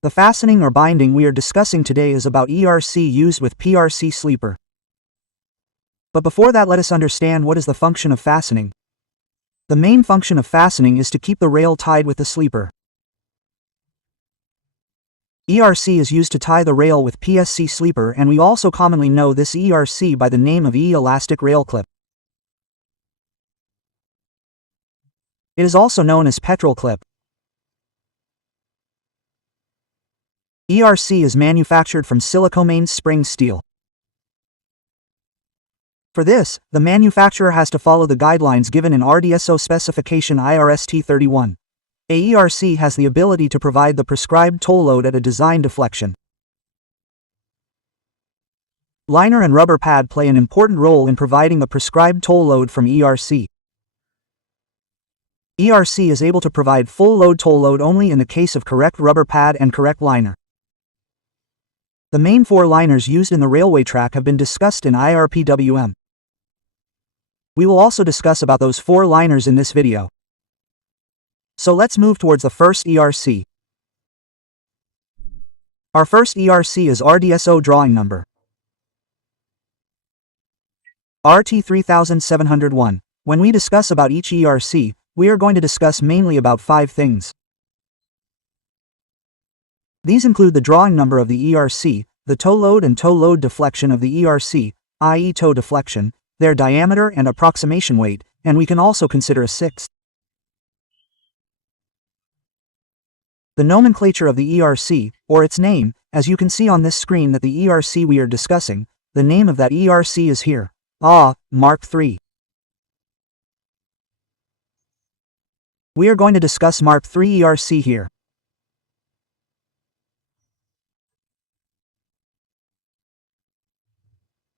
The fastening or binding we are discussing today is about ERC used with PRC sleeper. But before that, let us understand what is the function of fastening. The main function of fastening is to keep the rail tied with the sleeper. ERC is used to tie the rail with PSC sleeper, and we also commonly know this ERC by the name of E-elastic rail clip. It is also known as petrol clip. ERC is manufactured from silicomane spring steel. For this, the manufacturer has to follow the guidelines given in RDSO specification IRST 31. A ERC has the ability to provide the prescribed tow load at a design deflection. Liner and rubber pad play an important role in providing the prescribed tow load from ERC. ERC is able to provide full load tow load only in the case of correct rubber pad and correct liner. The main four liners used in the railway track have been discussed in IRPWM. We will also discuss about those four liners in this video. So let's move towards the first ERC. Our first ERC is RDSO drawing number RT3701. When we discuss about each ERC, we are going to discuss mainly about 5 things. These include the drawing number of the ERC, the tow load and tow load deflection of the ERC, i.e. tow deflection, their diameter and approximation weight, and we can also consider a sixth. The nomenclature of the ERC, or its name, as you can see on this screen that the ERC we are discussing, the name of that ERC is here. Mark III. We are going to discuss Mark III ERC here.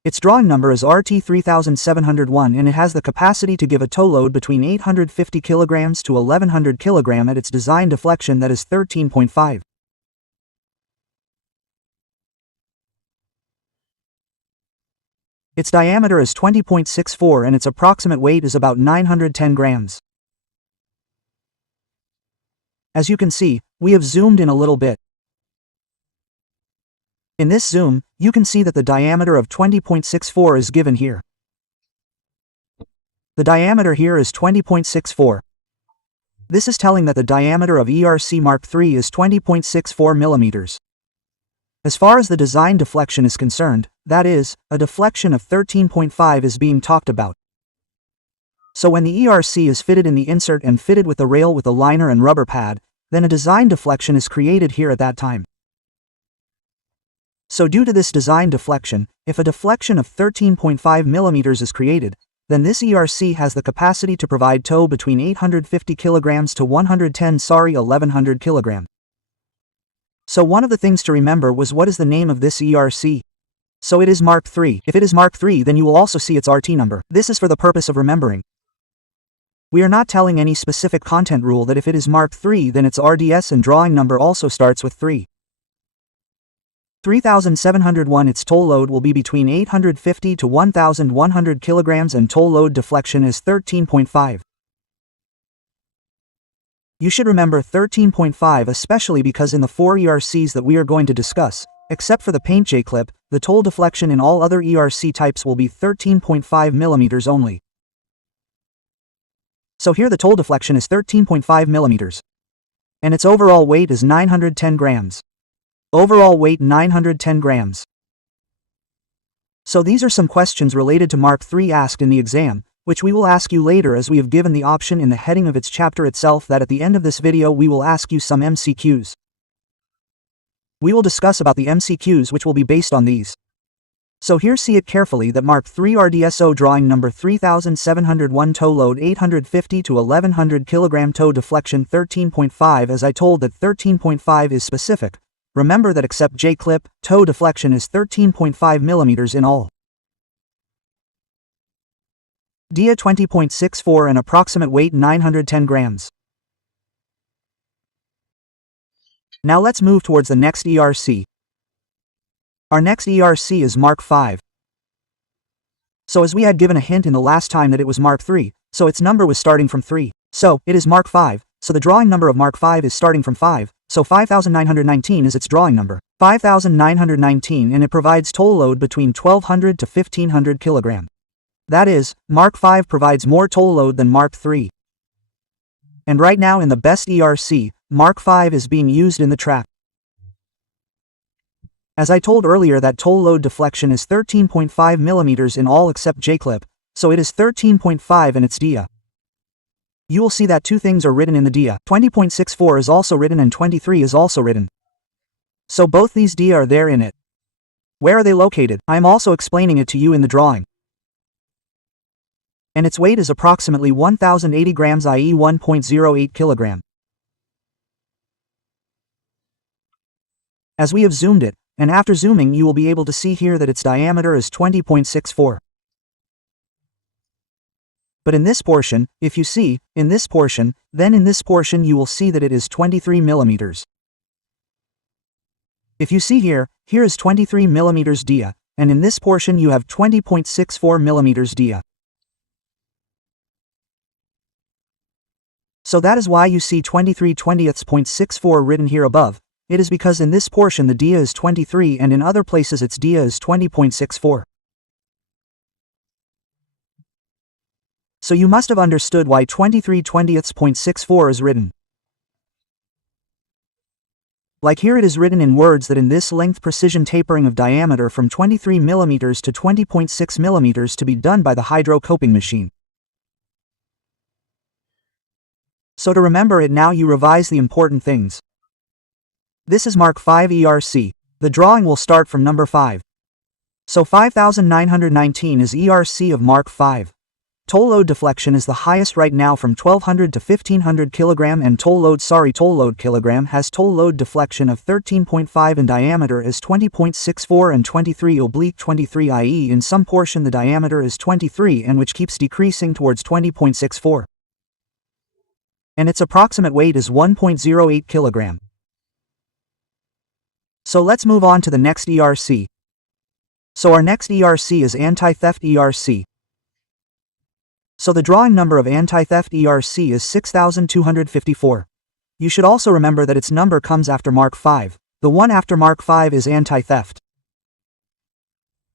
Its drawing number is RT3701 and it has the capacity to give a tow load between 850 kg to 1100 kg at its design deflection, that is 13.5. Its diameter is 20.64 and its approximate weight is about 910 grams. As you can see, we have zoomed in a little bit. In this zoom, you can see that the diameter of 20.64 is given here. The diameter here is 20.64. This is telling that the diameter of ERC Mark III is 20.64 millimeters. As far as the design deflection is concerned, that is, a deflection of 13.5 is being talked about. So when the ERC is fitted in the insert and fitted with the rail with a liner and rubber pad, then a design deflection is created here at that time. So due to this design deflection, if a deflection of 13.5 mm is created, then this ERC has the capacity to provide tow between 850 kg to 1100 kg. So one of the things to remember was what is the name of this ERC. So it is Mark III. If it is Mark III, then you will also see its RT number. This is for the purpose of remembering. We are not telling any specific content rule that if it is Mark III then its RDS and drawing number also starts with 3. 3701 its tow load will be between 850 to 1100 kg and tow load deflection is 13.5. You should remember 13.5 especially because in the 4 ERCs that we are going to discuss, except for the paint J-clip, the tow deflection in all other ERC types will be 13.5 mm only. So here the tow deflection is 13.5 mm. And its overall weight is 910 grams. Overall weight 910 grams. So these are some questions related to Mark III asked in the exam, which we will ask you later as we have given the option in the heading of its chapter itself that at the end of this video we will ask you some MCQs. We will discuss about the MCQs which will be based on these. So here see it carefully that Mark III RDSO drawing number 3701 tow load 850 to 1100 kg tow deflection 13.5 as I told that 13.5 is specific. Remember that except J-clip, tow deflection is 13.5 mm in all. Dia 20.64 and approximate weight 910 grams. Now let's move towards the next ERC. Our next ERC is Mark V. So as we had given a hint in the last time that it was Mark III, so its number was starting from 3. So, it is Mark V, so the drawing number of Mark V is starting from 5, So 5919 is its drawing number. 5919, and it provides toll load between 1200 to 1500 kg. That is, Mark V provides more toll load than Mark III. And right now in the best ERC, Mark V is being used in the track. As I told earlier, that toll load deflection is 13.5 mm in all except J-clip, so it is 13.5 in its DIA. You will see that two things are written in the DIA. 20.64 is also written and 23 is also written. So both these DIA are there in it. Where are they located? I am also explaining it to you in the drawing. And its weight is approximately 1080 grams, i.e. 1.08 kg. As we have zoomed it, and after zooming you will be able to see here that its diameter is 20.64. But in this portion, if you see, in this portion, then in this portion you will see that it is 23 mm. If you see here, here is 23 mm DIA, and in this portion you have 20.64 mm DIA. So that is why you see 23/20.64 written here above. It is because in this portion the DIA is 23 and in other places its DIA is 20.64. So you must have understood why 23/20.64 is written. Like here it is written in words that in this length precision tapering of diameter from 23 mm to 20.6 mm to be done by the hydro coping machine. So to remember it now you revise the important things. This is Mark V ERC. The drawing will start from number 5. So 5919 is ERC of Mark V. Toll load deflection is the highest right now from 1200 to 1500 kg, and toll load kilogram has toll load deflection of 13.5 in diameter is 20.64 and 23/23, i.e. in some portion the diameter is 23 and which keeps decreasing towards 20.64. And its approximate weight is 1.08 kg. So let's move on to the next ERC. So our next ERC is anti-theft ERC. So the drawing number of anti-theft ERC is 6254. You should also remember that its number comes after Mark V. The one after Mark V is anti-theft.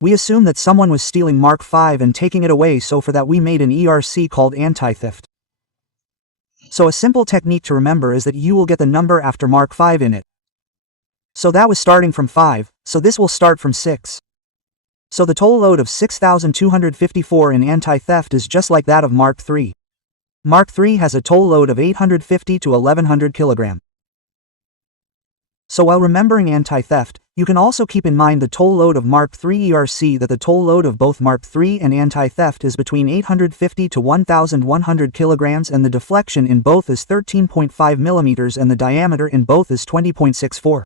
We assume that someone was stealing Mark V and taking it away, so for that we made an ERC called anti-theft. So a simple technique to remember is that you will get the number after Mark V in it. So that was starting from 5, so this will start from 6. So the toll load of 6254 in anti-theft is just like that of Mark III. Mark III has a toll load of 850 to 1100 kg. So while remembering anti-theft, you can also keep in mind the toll load of Mark III ERC, that the toll load of both Mark III and anti-theft is between 850 to 1100 kg, and the deflection in both is 13.5 mm and the diameter in both is 20.64.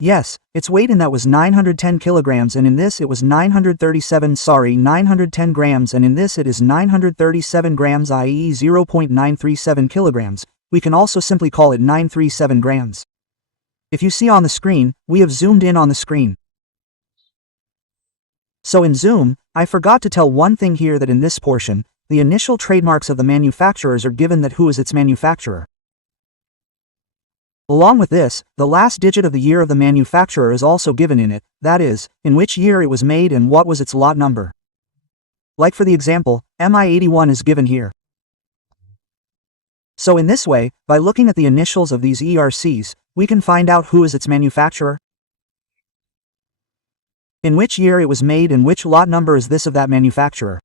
Yes, its weight in that was 910 kg, and in this it was 910 grams, and in this it is 937 grams, i.e. 0.937 kg. We can also simply call it 937 grams. If you see on the screen, we have zoomed in on the screen. So in zoom, I forgot to tell one thing here, that in this portion, the initial trademarks of the manufacturers are given, that who is its manufacturer. Along with this, the last digit of the year of the manufacturer is also given in it, that is, in which year it was made and what was its lot number. Like for the example, MI81 is given here. So in this way, by looking at the initials of these ERCs, we can find out who is its manufacturer, in which year it was made, and which lot number is this of that manufacturer.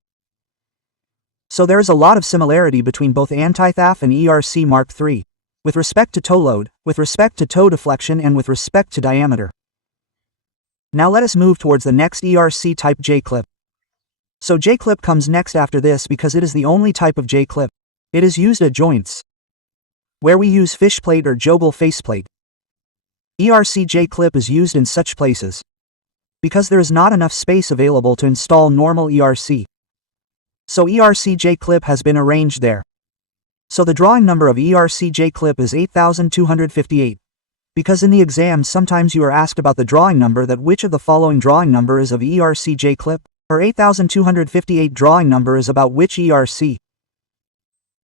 So there is a lot of similarity between both anti-theft and ERC Mark III. With respect to toll load, with respect to toe deflection, and with respect to diameter. Now let us move towards the next ERC type, J-clip. So J-clip comes next after this because it is the only type of J-clip. It is used at joints where we use fish plate or joggle faceplate. ERC J-clip is used in such places because there is not enough space available to install normal ERC. So ERC J-clip has been arranged there. So the drawing number of ERC J-clip is 8258. Because in the exam sometimes you are asked about the drawing number, that which of the following drawing number is of ERC J-clip, or 8258 drawing number is about which ERC.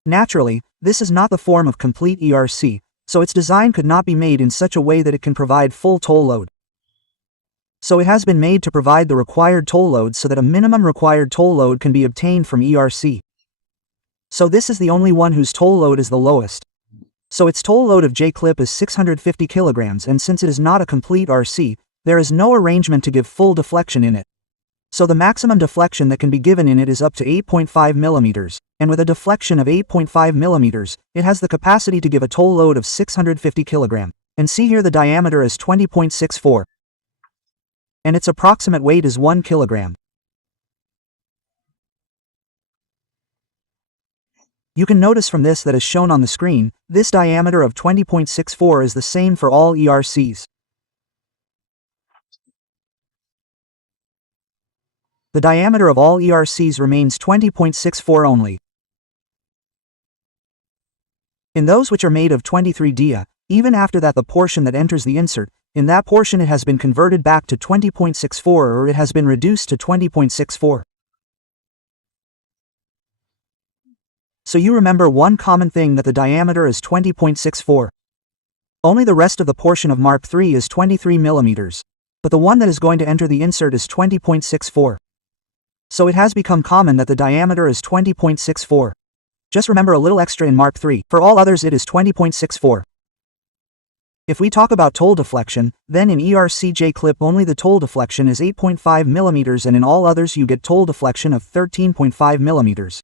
Naturally, this is not the form of complete ERC, so its design could not be made in such a way that it can provide full toll load. So it has been made to provide the required toll load so that a minimum required toll load can be obtained from ERC. So this is the only one whose toll load is the lowest. So its toll load of J-clip is 650 kilograms, and since it is not a complete RC, there is no arrangement to give full deflection in it. So the maximum deflection that can be given in it is up to 8.5 millimeters, and with a deflection of 8.5 millimeters, it has the capacity to give a toll load of 650 kilogram. And see here the diameter is 20.64. And its approximate weight is 1 kilogram. You can notice from this that as shown on the screen, this diameter of 20.64 is the same for all ERCs. The diameter of all ERCs remains 20.64 only. In those which are made of 23 dia, even after that the portion that enters the insert, in that portion it has been converted back to 20.64 or it has been reduced to 20.64. So you remember one common thing, that the diameter is 20.64. Only the rest of the portion of Mark III is 23 millimeters. But the one that is going to enter the insert is 20.64. So it has become common that the diameter is 20.64. Just remember a little extra in Mark III. For all others it is 20.64. If we talk about toll deflection, then in ERC J-clip only the toll deflection is 8.5 millimeters, and in all others you get toll deflection of 13.5 millimeters.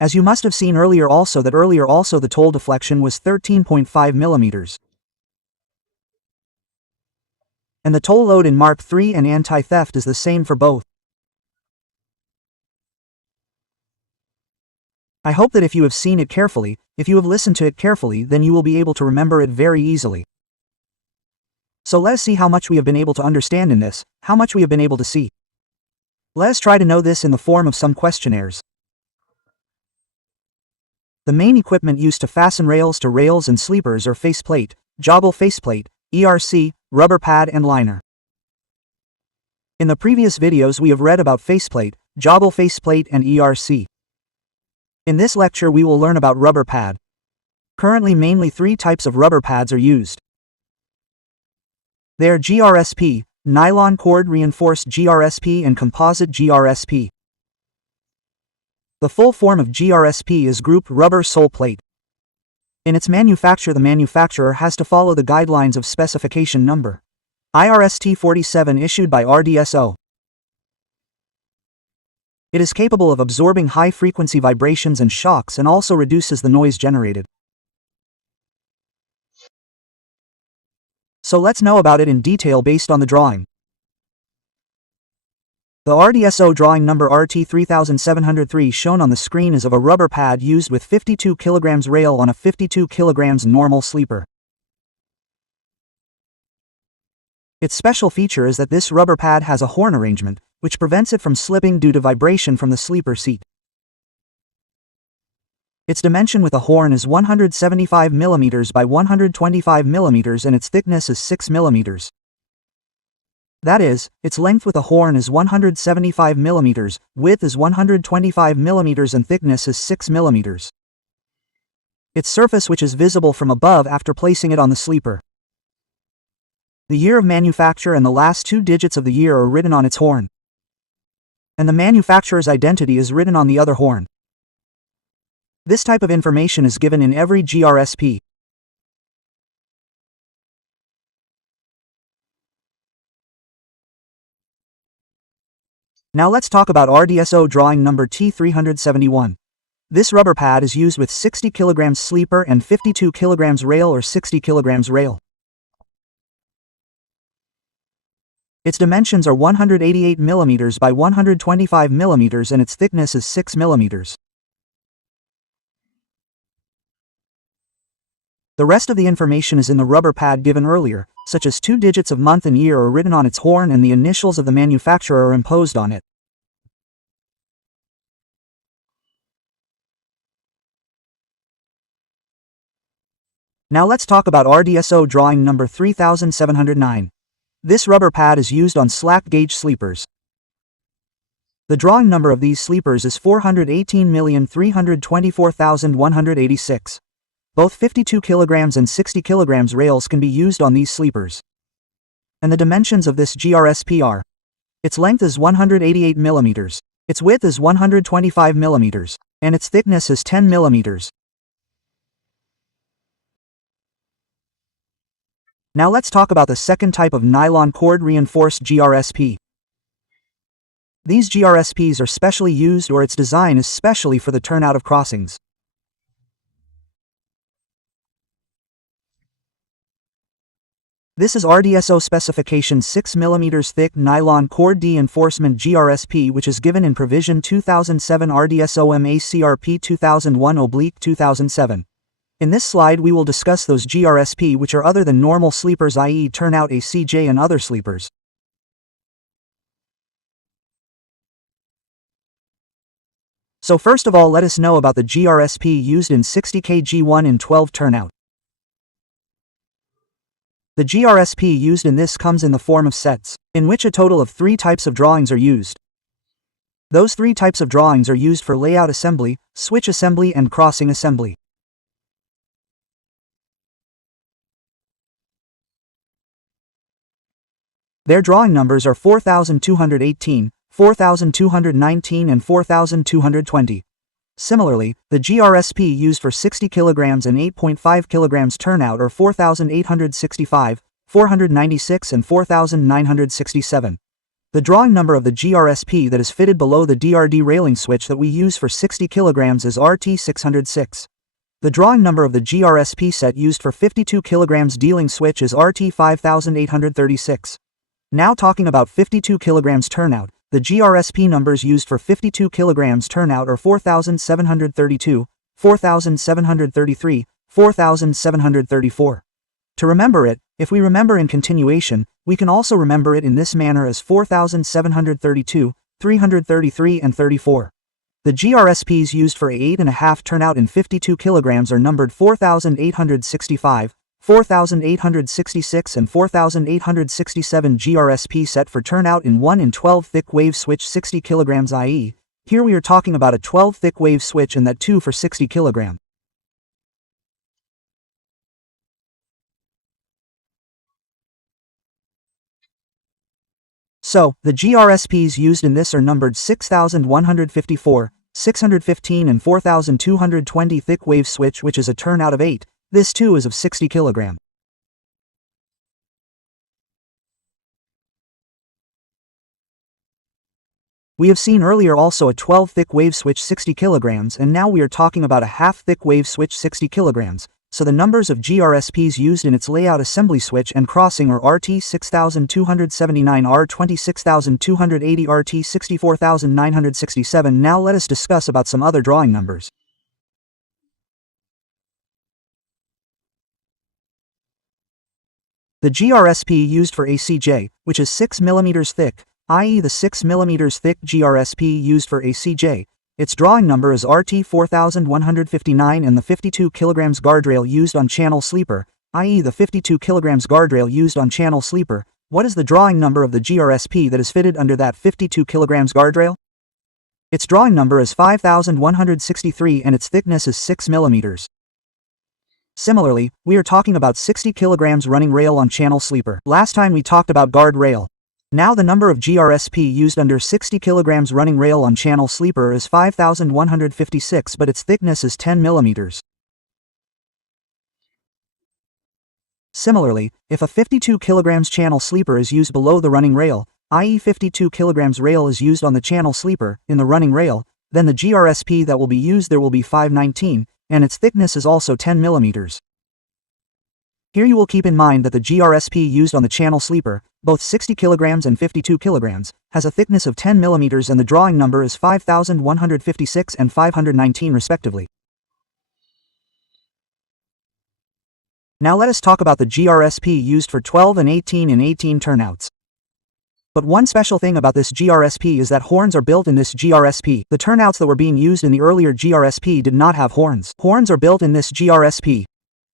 As you must have seen earlier also the toll deflection was 13.5 millimeters. And the toll load in Mark III and anti-theft is the same for both. I hope that if you have seen it carefully, if you have listened to it carefully, then you will be able to remember it very easily. So let us see how much we have been able to understand in this, how much we have been able to see. Let us try to know this in the form of some questionnaires. The main equipment used to fasten rails to rails and sleepers are faceplate, joggle faceplate, ERC, rubber pad and liner. In the previous videos we have read about faceplate, joggle faceplate and ERC. In this lecture we will learn about rubber pad. Currently mainly 3 types of rubber pads are used. They are GRSP, nylon cord reinforced GRSP and composite GRSP. The full form of GRSP is grouped rubber sole plate. In its manufacture, the manufacturer has to follow the guidelines of specification number IRST 47 issued by RDSO. It is capable of absorbing high-frequency vibrations and shocks and also reduces the noise generated. So let's know about it in detail based on the drawing. The RDSO drawing number RT3703 shown on the screen is of a rubber pad used with 52 kg rail on a 52 kg normal sleeper. Its special feature is that this rubber pad has a horn arrangement, which prevents it from slipping due to vibration from the sleeper seat. Its dimension with a horn is 175 mm by 125 mm and its thickness is 6 mm. That is, its length with a horn is 175 mm, width is 125 mm and thickness is 6 mm. Its surface which is visible from above after placing it on the sleeper. The year of manufacture and the last 2 digits of the year are written on its horn. And the manufacturer's identity is written on the other horn. This type of information is given in every GRSP. Now let's talk about RDSO drawing number T371. This rubber pad is used with 60 kg sleeper and 52 kg rail or 60 kg rail. Its dimensions are 188 mm by 125 mm and its thickness is 6 mm. The rest of the information is in the rubber pad given earlier, such as 2 digits of month and year are written on its horn and the initials of the manufacturer are imposed on it. Now let's talk about RDSO drawing number 3709. This rubber pad is used on slack gauge sleepers. The drawing number of these sleepers is 418,324,186. Both 52 kg and 60 kg rails can be used on these sleepers. And the dimensions of this GRSP are: its length is 188 mm, its width is 125 mm, and its thickness is 10 mm. Now let's talk about the second type of nylon cord reinforced GRSP. These GRSPs are specially used, or its design is specially for the turnout of crossings. This is RDSO specification 6 mm thick nylon cord reinforcement GRSP, which is given in provision 2007 RDSO MACRP 2001/2007. In this slide we will discuss those GRSP which are other than normal sleepers, i.e. turnout ACJ and other sleepers. So first of all, let us know about the GRSP used in 60 kg 1 in 12 turnout. The GRSP used in this comes in the form of sets, in which a total of 3 types of drawings are used. Those 3 types of drawings are used for layout assembly, switch assembly and crossing assembly. Their drawing numbers are 4218, 4219 and 4220. Similarly, the GRSP used for 60 kg and 8.5 kg turnout are 4865, 496 and 4967. The drawing number of the GRSP that is fitted below the DRD railing switch that we use for 60 kg is RT606. The drawing number of the GRSP set used for 52 kg dealing switch is RT5836. Now talking about 52 kg turnout, the GRSP numbers used for 52 kg turnout are 4732, 4733, 4734. To remember it, if we remember in continuation, we can also remember it in this manner as 4732, 333 and 34. The GRSPs used for 8.5 turnout in 52 kg are numbered 4865, 4866 and 4867 GRSP set for turnout in 1 in 12 thick wave switch 60 kg, i.e., here we are talking about a 12 thick wave switch and that too for 60 kg. So, the GRSPs used in this are numbered 6154, 615 and 4220 thick wave switch, which is a turnout of 8. This too is of 60 kg. We have seen earlier also a 12 thick wave switch 60 kg, and now we are talking about a half thick wave switch 60 kg. So the numbers of GRSPs used in its layout assembly switch and crossing are RT6279, R26280, RT64967. Now let us discuss about some other drawing numbers. The GRSP used for ACJ, which is 6 mm thick, i.e. the 6 mm thick GRSP used for ACJ, its drawing number is RT4159, and the 52 kg guardrail used on channel sleeper, i.e. the 52 kg guardrail used on channel sleeper. What is the drawing number of the GRSP that is fitted under that 52 kg guardrail? Its drawing number is 5163 and its thickness is 6 mm. Similarly, we are talking about 60 kg running rail on channel sleeper. Last time we talked about guard rail. Now the number of GRSP used under 60 kg running rail on channel sleeper is 5156, but its thickness is 10 mm. Similarly, if a 52 kg channel sleeper is used below the running rail, i.e. 52 kg rail is used on the channel sleeper, in the running rail, then the GRSP that will be used there will be 519, and its thickness is also 10 mm. Here you will keep in mind that the GRSP used on the channel sleeper, both 60 kg and 52 kg, has a thickness of 10 mm and the drawing number is 5156 and 519 respectively. Now let us talk about the GRSP used for 12 and 18 turnouts. But one special thing about this GRSP is that horns are built in this GRSP. The turnouts that were being used in the earlier GRSP did not have horns. Horns are built in this GRSP.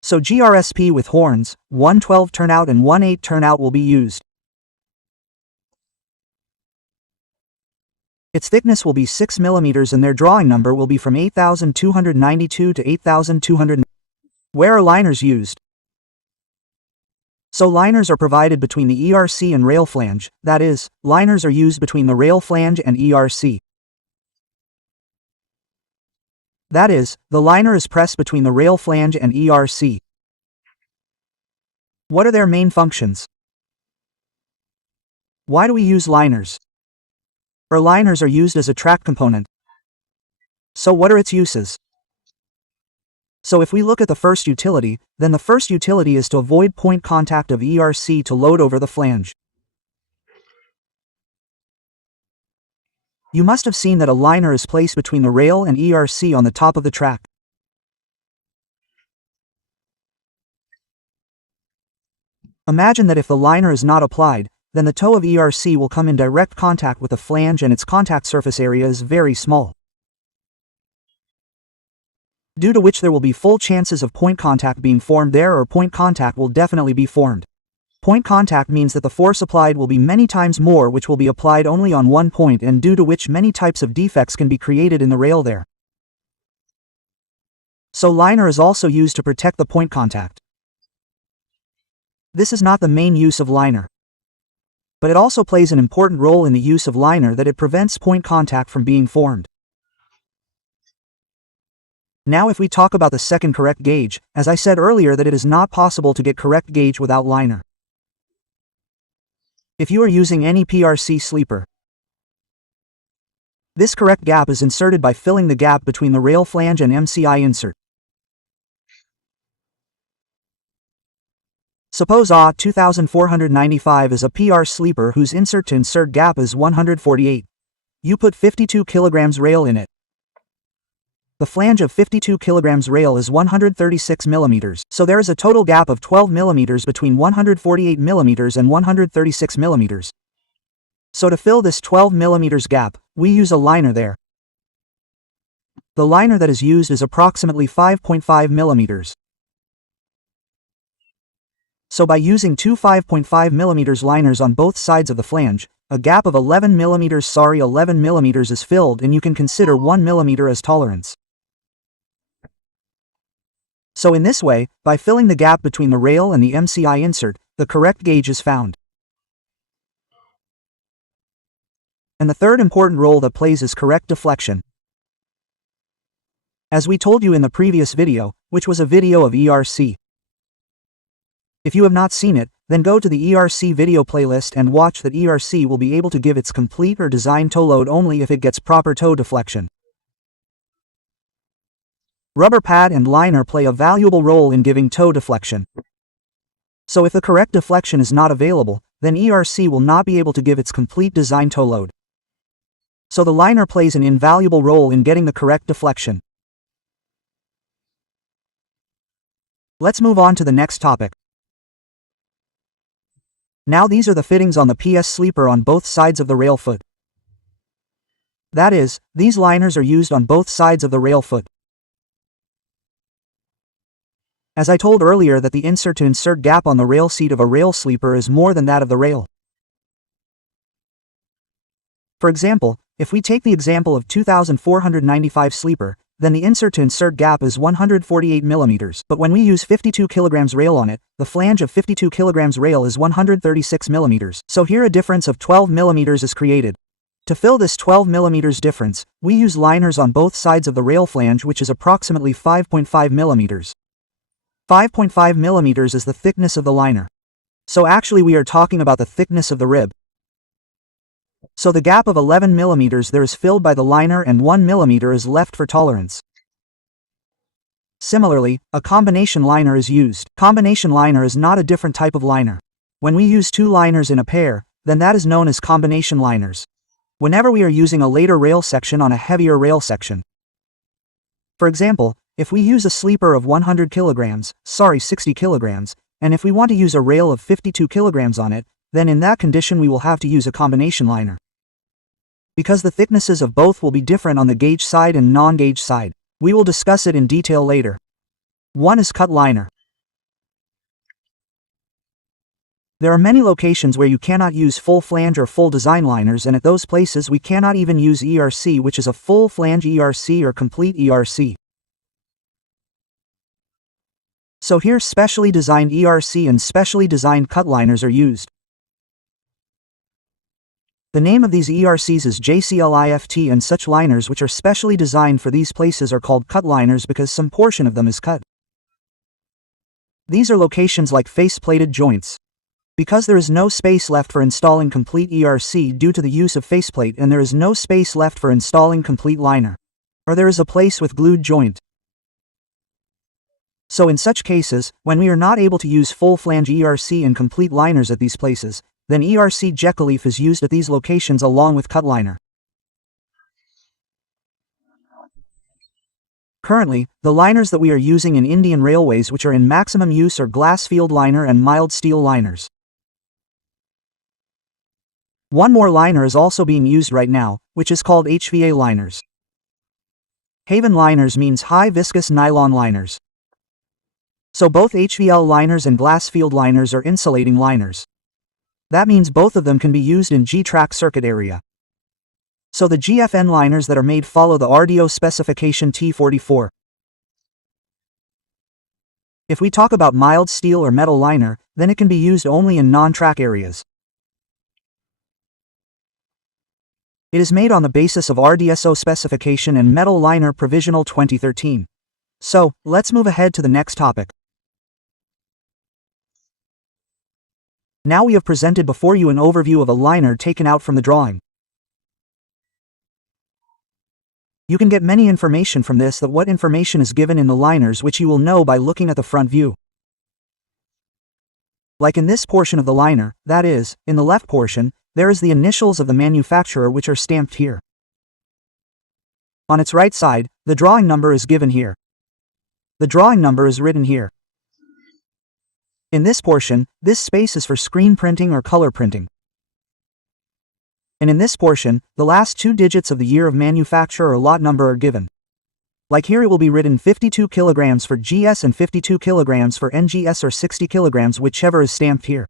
So GRSP with horns, 1 12 turnout and 1 8 turnout will be used. Its thickness will be 6 mm and their drawing number will be from 8292 to 8200. Where are liners used? So liners are provided between the ERC and rail flange, that is, liners are used between the rail flange and ERC. That is, the liner is pressed between the rail flange and ERC. What are their main functions? Why do we use liners? Liners are used as a track component. So what are its uses? So if we look at the first utility, then the first utility is to avoid point contact of ERC to load over the flange. You must have seen that a liner is placed between the rail and ERC on the top of the track. Imagine that if the liner is not applied, then the toe of ERC will come in direct contact with the flange and its contact surface area is very small, due to which there will be full chances of point contact being formed there, or point contact will definitely be formed. Point contact means that the force applied will be many times more, which will be applied only on one point, and due to which many types of defects can be created in the rail there. So liner is also used to protect the point contact. This is not the main use of liner, but it also plays an important role in the use of liner, that it prevents point contact from being formed. Now if we talk about the second correct gauge, as I said earlier that it is not possible to get correct gauge without liner. If you are using any PRC sleeper, this correct gap is inserted by filling the gap between the rail flange and MCI insert. Suppose A 2495 is a PR sleeper whose insert to insert gap is 148. You put 52 kg rail in it. The flange of 52 kg rail is 136 mm, so there is a total gap of 12 mm between 148 mm and 136 mm. So to fill this 12 mm gap, we use a liner there. The liner that is used is approximately 5.5 mm. So by using two 5.5 mm liners on both sides of the flange, a gap of 11 mm is filled, and you can consider 1 mm as tolerance. So in this way, by filling the gap between the rail and the MCI insert, the correct gauge is found. And the third important role that plays is correct deflection. As we told you in the previous video, which was a video of ERC. If you have not seen it, then go to the ERC video playlist and watch that. ERC will be able to give its complete or design toe load only if it gets proper toe deflection. Rubber pad and liner play a valuable role in giving toe deflection. So if the correct deflection is not available, then ERC will not be able to give its complete design toe load. So the liner plays an invaluable role in getting the correct deflection. Let's move on to the next topic. Now these are the fittings on the PS sleeper on both sides of the rail foot. That is, these liners are used on both sides of the rail foot. As I told earlier that the insert to insert gap on the rail seat of a rail sleeper is more than that of the rail. For example, if we take the example of 2495 sleeper, then the insert to insert gap is 148 mm, but when we use 52 kg rail on it, the flange of 52 kg rail is 136 mm, so here a difference of 12 mm is created. To fill this 12 mm difference, we use liners on both sides of the rail flange, which is approximately 5.5 mm. 5.5 mm is the thickness of the liner. So actually we are talking about the thickness of the rib. So the gap of 11 mm there is filled by the liner and 1 mm is left for tolerance. Similarly, a combination liner is used. Combination liner is not a different type of liner. When we use two liners in a pair, then that is known as combination liners. Whenever we are using a later rail section on a heavier rail section. For example, if we use a sleeper of 100 kg, 60 kg, and if we want to use a rail of 52 kg on it, then in that condition we will have to use a combination liner. Because the thicknesses of both will be different on the gauge side and non-gauge side. We will discuss it in detail later. One is cut liner. There are many locations where you cannot use full flange or full design liners, and at those places we cannot even use ERC, which is a full flange ERC or complete ERC. So here specially designed ERC and specially designed cut liners are used. The name of these ERCs is JCLIFT, and such liners which are specially designed for these places are called cut liners because some portion of them is cut. These are locations like face-plated joints. Because there is no space left for installing complete ERC due to the use of faceplate, and there is no space left for installing complete liner. Or there is a place with glued joint. So in such cases, when we are not able to use full flange ERC and complete liners at these places, then ERC Jekaleaf is used at these locations along with cut liner. Currently, the liners that we are using in Indian Railways which are in maximum use are glass field liner and mild steel liners. One more liner is also being used right now, which is called HVA liners. Haven liners means high viscous nylon liners. So both HVL liners and glass field liners are insulating liners. That means both of them can be used in G-track circuit area. So the GFN liners that are made follow the RDO specification T44. If we talk about mild steel or metal liner, then it can be used only in non-track areas. It is made on the basis of RDSO specification and metal liner provisional 2013. So, let's move ahead to the next topic. Now we have presented before you an overview of a liner taken out from the drawing. You can get many information from this, that what information is given in the liners which you will know by looking at the front view. Like in this portion of the liner, that is, in the left portion, there is the initials of the manufacturer which are stamped here. On its right side, the drawing number is given here. The drawing number is written here. In this portion, this space is for screen printing or color printing. And in this portion, the last 2 digits of the year of manufacture or lot number are given. Like here it will be written 52 kilograms for GS and 52 kilograms for NGS, or 60 kilograms, whichever is stamped here.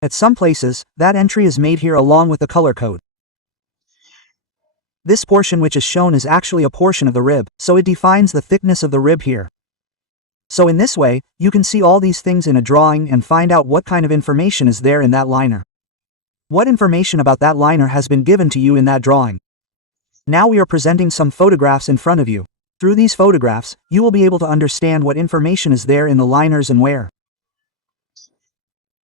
At some places, that entry is made here along with the color code. This portion which is shown is actually a portion of the rib, so it defines the thickness of the rib here. So in this way, you can see all these things in a drawing and find out what kind of information is there in that liner. What information about that liner has been given to you in that drawing. Now we are presenting some photographs in front of you. Through these photographs, you will be able to understand what information is there in the liners and where.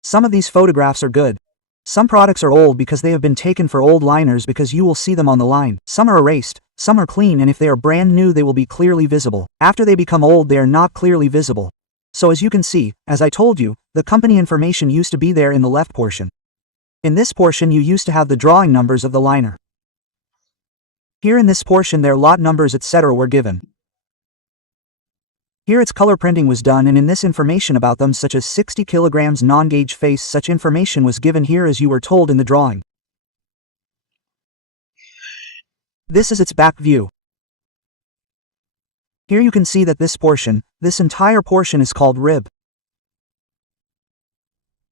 Some of these photographs are good. Some products are old because they have been taken for old liners, because you will see them on the line. Some are erased, some are clean, and if they are brand new they will be clearly visible. After they become old they are not clearly visible. So as you can see, as I told you, the company information used to be there in the left portion. In this portion you used to have the drawing numbers of the liner. Here in this portion their lot numbers etc. were given. Here its color printing was done, and in this information about them, such as 60 kilograms non-gauge face, such information was given here as you were told in the drawing. This is its back view. Here you can see that this portion, this entire portion is called rib.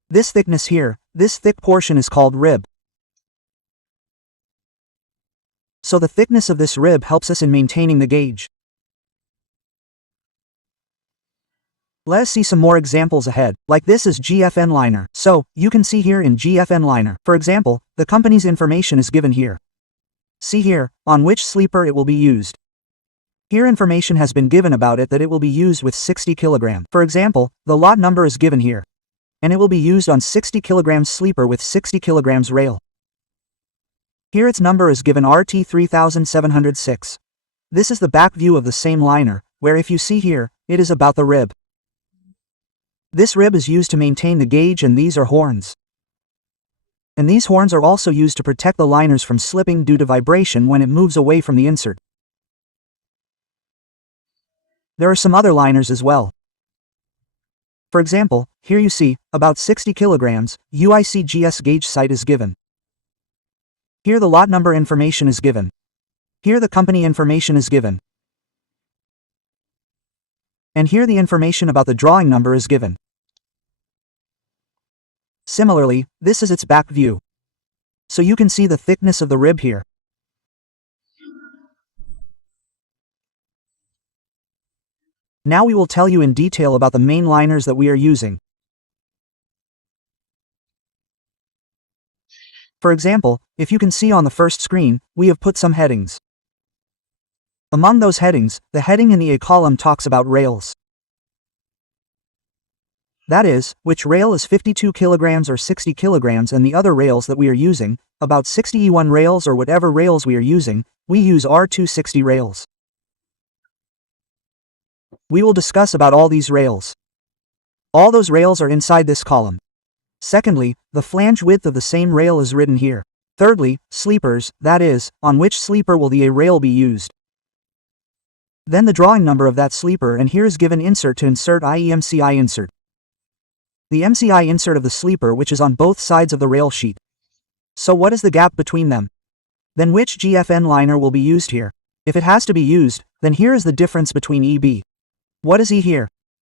This thickness here, this thick portion is called rib. So the thickness of this rib helps us in maintaining the gauge. Let us see some more examples ahead. Like this is GFN liner. So, you can see here in GFN liner, for example, the company's information is given here. See here, on which sleeper it will be used. Here information has been given about it, that it will be used with 60 kg. For example, the lot number is given here. And it will be used on 60 kg sleeper with 60 kg rail. Here its number is given RT3706. This is the back view of the same liner, where if you see here, it is about the rib. This rib is used to maintain the gauge, and these are horns. And these horns are also used to protect the liners from slipping due to vibration when it moves away from the insert. There are some other liners as well. For example, here you see, about 60 kilograms, UICGS gauge site is given. Here the lot number information is given. Here the company information is given. And here the information about the drawing number is given. Similarly, this is its back view. So you can see the thickness of the rib here. Now we will tell you in detail about the main liners that we are using. For example, if you can see on the first screen, we have put some headings. Among those headings, the heading in the A column talks about rails. That is, which rail is 52 kilograms or 60 kilograms, and the other rails that we are using, about 60 E1 rails or whatever rails we are using, we use R260 rails. We will discuss about all these rails. All those rails are inside this column. Secondly, the flange width of the same rail is written here. Thirdly, sleepers, that is, on which sleeper will the A rail be used. Then the drawing number of that sleeper, and here is given insert to insert, i.e. MCI insert. The MCI insert of the sleeper which is on both sides of the rail sheet. So what is the gap between them? Then which GFN liner will be used here? If it has to be used, then here is the difference between EB. What is E here?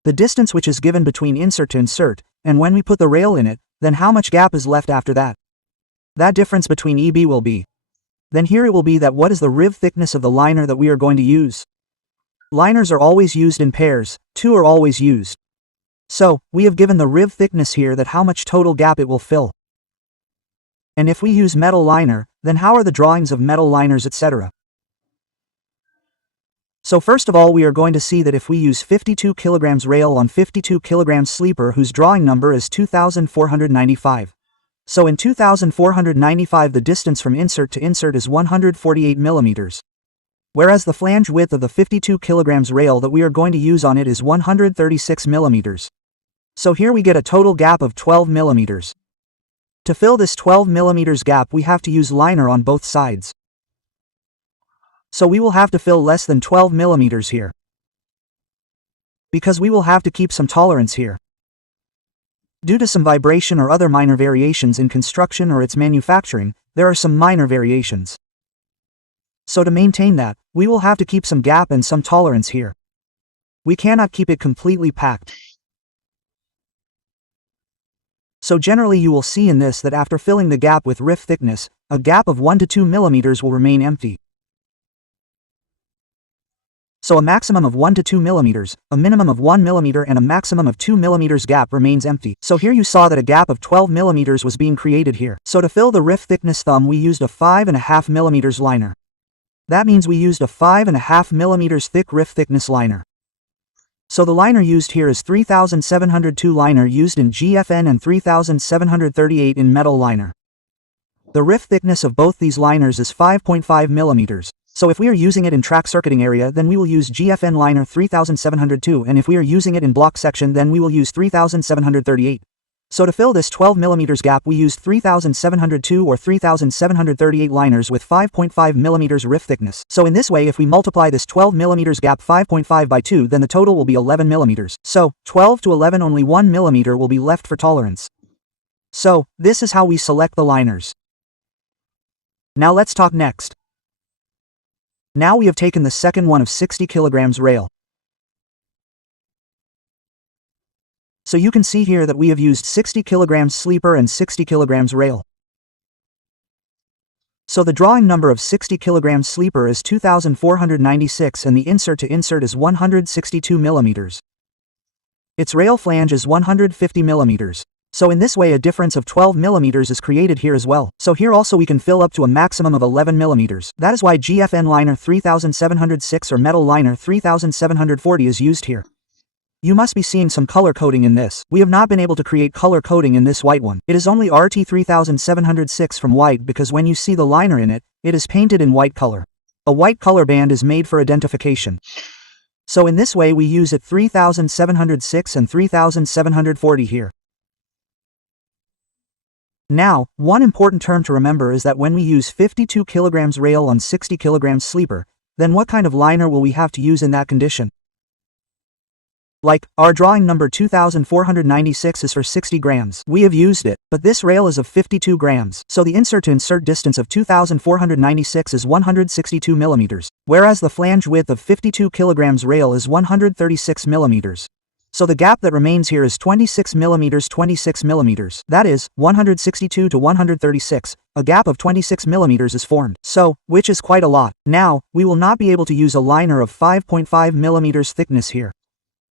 The distance which is given between insert to insert, and when we put the rail in it, then how much gap is left after that? That difference between EB will be. Then here it will be that what is the rib thickness of the liner that we are going to use. Liners are always used in pairs, two are always used. So, we have given the rib thickness here, that how much total gap it will fill. And if we use metal liner, then how are the drawings of metal liners, etc. So first of all, we are going to see that if we use 52 kilograms rail on 52 kilograms sleeper whose drawing number is 2495. So in 2495 the distance from insert to insert is 148 millimeters. Whereas the flange width of the 52 kilograms rail that we are going to use on it is 136 millimeters. So here we get a total gap of 12 millimeters. To fill this 12 millimeters gap we have to use liner on both sides. So we will have to fill less than 12 millimeters here. Because we will have to keep some tolerance here. Due to some vibration or other minor variations in construction or its manufacturing, there are some minor variations. So to maintain that, we will have to keep some gap and some tolerance here. We cannot keep it completely packed. So generally you will see in this that after filling the gap with rift thickness, a gap of 1 to 2 millimeters will remain empty. So a maximum of 1 to 2 millimeters, a minimum of 1 millimeter and a maximum of 2 millimeters gap remains empty. So here you saw that a gap of 12 millimeters was being created here. So to fill the rift thickness thumb we used a 5.5 millimeters liner. That means we used a 5.5 millimeters thick rift thickness liner. So the liner used here is 3702 liner used in GFN and 3738 in metal liner. The rift thickness of both these liners is 5.5 millimeters. So if we are using it in track circuiting area then we will use GFN liner 3702, and if we are using it in block section then we will use 3738. So to fill this 12 millimeters gap we used 3702 or 3738 liners with 5.5 millimeters rift thickness. So in this way if we multiply this 12 millimeters gap 5.5 by 2 then the total will be 11 millimeters. So, 12 to 11 only 1 millimeter will be left for tolerance. So, this is how we select the liners. Now let's talk next. Now we have taken the second one of 60 kilograms rail. So you can see here that we have used 60 kilograms sleeper and 60 kilograms rail. So the drawing number of 60 kilograms sleeper is 2496 and the insert to insert is 162 millimeters. Its rail flange is 150 millimeters. So in this way a difference of 12 millimeters is created here as well. So here also we can fill up to a maximum of 11 millimeters. That is why GFN liner 3706 or metal liner 3740 is used here. You must be seeing some color coding in this. We have not been able to create color coding in this white one. It is only RT3706 from white because when you see the liner in it, it is painted in white color. A white color band is made for identification. So in this way we use it 3706 and 3740 here. Now, one important term to remember is that when we use 52 kilograms rail on 60 kilograms sleeper, then what kind of liner will we have to use in that condition? Like, our drawing number 2496 is for 60 grams. We have used it, but this rail is of 52 grams, so the insert to insert distance of 2496 is 162 millimeters, whereas the flange width of 52 kilograms rail is 136 millimeters. So the gap that remains here is 26 millimeters, 26 millimeters. That is, 162 to 136, a gap of 26 millimeters is formed. So, which is quite a lot. Now, we will not be able to use a liner of 5.5 millimeters thickness here.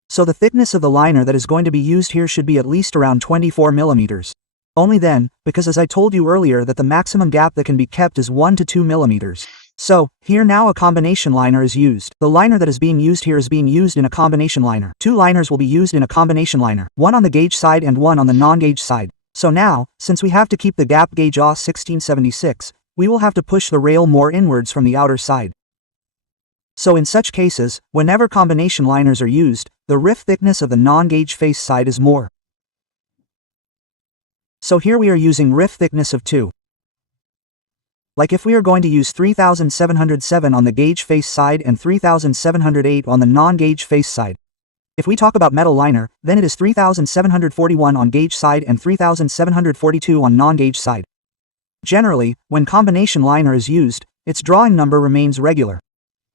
So the thickness of the liner that is going to be used here should be at least around 24 millimeters. Only then, because as I told you earlier that the maximum gap that can be kept is 1 to 2 millimeters. So, here now a combination liner is used. The liner that is being used here is being used in a combination liner. Two liners will be used in a combination liner, one on the gauge side and one on the non-gauge side. So now, since we have to keep the gap gauge AW 1676, we will have to push the rail more inwards from the outer side. So in such cases, whenever combination liners are used, the rift thickness of the non-gauge face side is more. So here we are using rift thickness of 2. Like if we are going to use 3707 on the gauge face side and 3708 on the non-gauge face side. If we talk about metal liner, then it is 3741 on gauge side and 3742 on non-gauge side. Generally, when combination liner is used, its drawing number remains regular.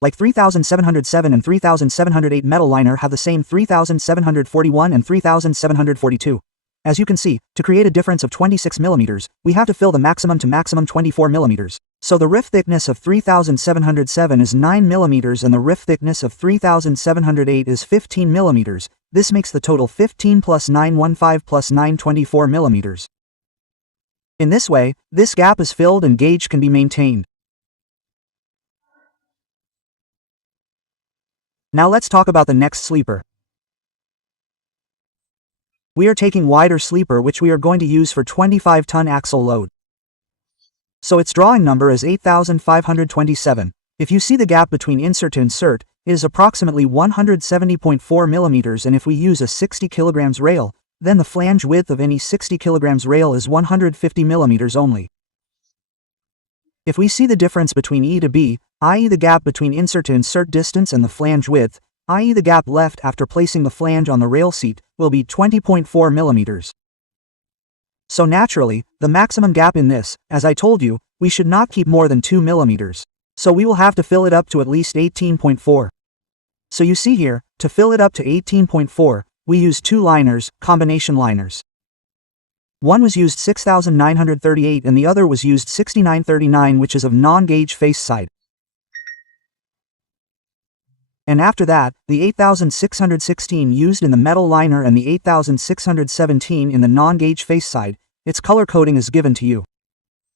Like 3707 and 3708 metal liner have the same 3741 and 3742. As you can see, to create a difference of 26 millimeters, we have to fill the maximum to maximum 24 millimeters. So the rift thickness of 3707 is 9 millimeters and the rift thickness of 3708 is 15 millimeters. This makes the total 15 plus 9 15 plus 9 24 millimeters. In this way, this gap is filled and gauge can be maintained. Now let's talk about the next sleeper. We are taking wider sleeper which we are going to use for 25-ton axle load. So its drawing number is 8527. If you see the gap between insert to insert, it is approximately 170.4 millimeters, and if we use a 60 kilograms rail, then the flange width of any 60 kilograms rail is 150 millimeters only. If we see the difference between E to B, i.e. the gap between insert to insert distance and the flange width, i.e. the gap left after placing the flange on the rail seat, will be 20.4 millimeters. So naturally, the maximum gap in this, as I told you, we should not keep more than 2 millimeters. So we will have to fill it up to at least 18.4. So you see here, to fill it up to 18.4, we used two liners, combination liners. One was used 6938 and the other was used 6939, which is of non-gauge face side. And after that, the 8616 used in the metal liner and the 8617 in the non-gauge face side, its color coding is given to you.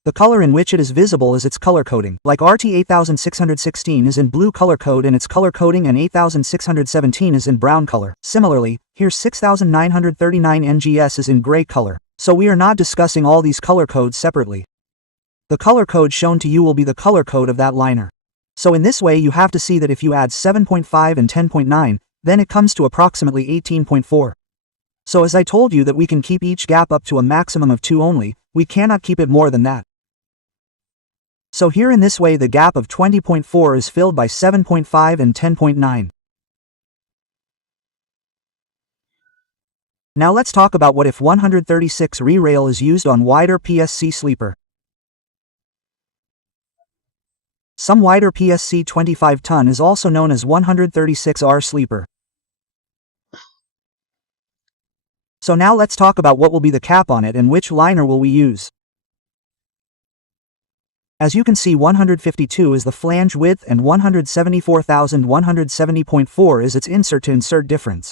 The color in which it is visible is its color coding. Like RT 8616 is in blue color code and its color coding, and 8617 is in brown color. Similarly, here 6939 NGS is in gray color. So we are not discussing all these color codes separately. The color code shown to you will be the color code of that liner. So in this way you have to see that if you add 7.5 and 10.9, then it comes to approximately 18.4. So as I told you that we can keep each gap up to a maximum of 2 only, we cannot keep it more than that. So here in this way the gap of 20.4 is filled by 7.5 and 10.9. Now let's talk about what if 136 re-rail is used on wider PSC sleeper. Some wider PSC 25-ton is also known as 136R sleeper. So now let's talk about what will be the cap on it and which liner will we use. As you can see, 152 is the flange width and 174,170.4 is its insert to insert difference.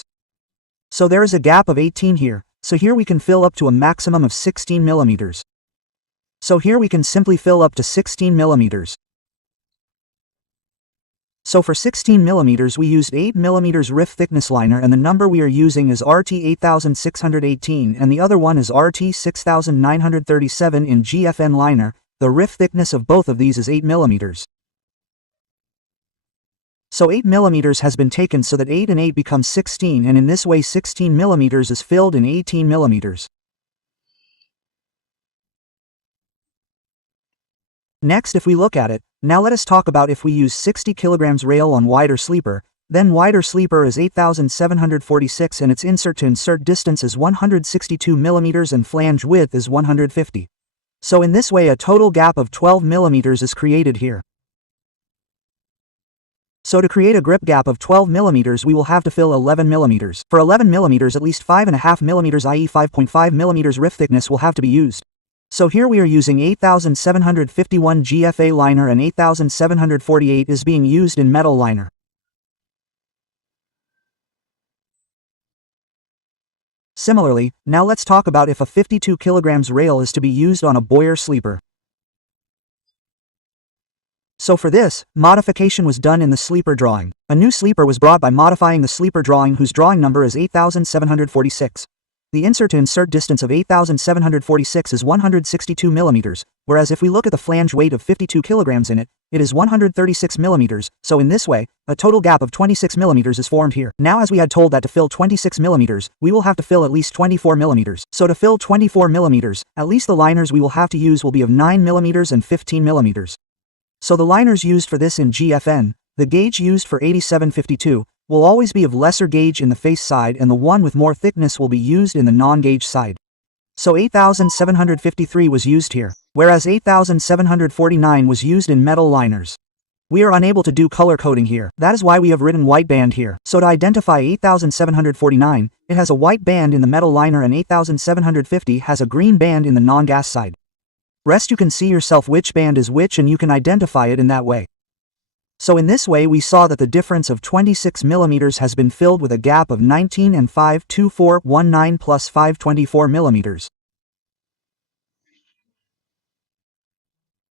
So there is a gap of 18 here, so here we can fill up to a maximum of 16 millimeters. So here we can simply fill up to 16 millimeters. So for 16 millimeters we used 8 millimeters rift thickness liner, and the number we are using is RT 8618 and the other one is RT 6937 in GFN liner. The rift thickness of both of these is 8 millimeters. So 8 millimeters has been taken so that 8 and 8 becomes 16, and in this way 16 millimeters is filled in 18 millimeters. Next, if we look at it, now let us talk about if we use 60 kilograms rail on wider sleeper, then wider sleeper is 8746 and its insert to insert distance is 162 millimeters and flange width is 150. So in this way a total gap of 12 millimeters is created here. So to create a grip gap of 12 mm we will have to fill 11 mm. For 11 mm at least 5.5 mm i.e. 5.5 mm rift thickness will have to be used. So here we are using 8751 GFA liner and 8748 is being used in metal liner. Similarly, now let's talk about if a 52 kg rail is to be used on a Boyer sleeper. So for this, modification was done in the sleeper drawing. A new sleeper was brought by modifying the sleeper drawing whose drawing number is 8746. The insert-to-insert distance of 8746 is 162 mm, whereas if we look at the flange weight of 52 kg in it, it is 136 mm, so in this way, a total gap of 26 mm is formed here. Now as we had told that to fill 26 mm, we will have to fill at least 24 mm. So to fill 24 mm, at least the liners we will have to use will be of 9 mm and 15 mm. So the liners used for this in GFN, the gauge used for 8752, will always be of lesser gauge in the face side and the one with more thickness will be used in the non-gauge side. So 8753 was used here, whereas 8749 was used in metal liners. We are unable to do color coding here, that is why we have written white band here. So to identify 8749, it has a white band in the metal liner and 8750 has a green band in the non-gas side. Rest you can see yourself which band is which and you can identify it in that way. So in this way we saw that the difference of 26 mm has been filled with a gap of 19 and 52419 plus 524 mm.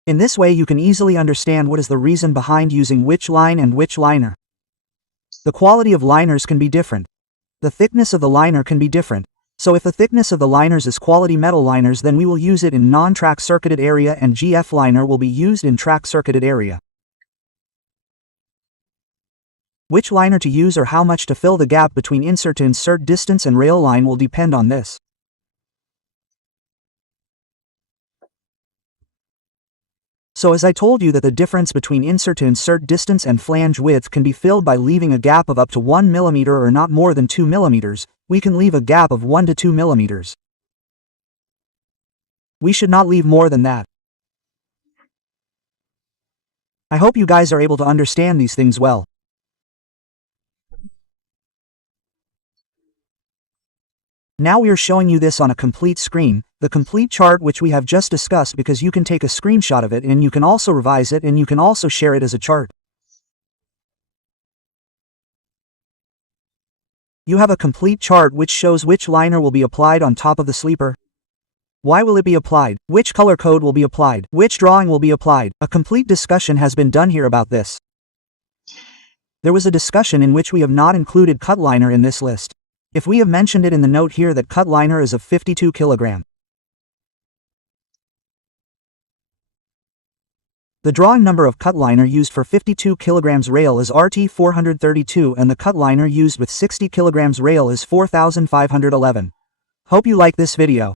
In this way you can easily understand what is the reason behind using which line and which liner. The quality of liners can be different. The thickness of the liner can be different. So if the thickness of the liners is quality metal liners then we will use it in non-track circuited area and GF liner will be used in track circuited area. Which liner to use or how much to fill the gap between insert to insert distance and rail line will depend on this. So as I told you that the difference between insert to insert distance and flange width can be filled by leaving a gap of up to 1 mm or not more than 2 mm, we can leave a gap of 1 to 2 mm. We should not leave more than that. I hope you guys are able to understand these things well. Now we are showing you this on a complete screen, the complete chart which we have just discussed because you can take a screenshot of it and you can also revise it and you can also share it as a chart. You have a complete chart which shows which liner will be applied on top of the sleeper. Why will it be applied? Which color code will be applied? Which drawing will be applied? A complete discussion has been done here about this. There was a discussion in which we have not included cut liner in this list. If we have mentioned it in the note here that cut liner is of 52 kg. The drawing number of cut liner used for 52 kg rail is RT432 and the cut liner used with 60 kg rail is 4511. Hope you like this video.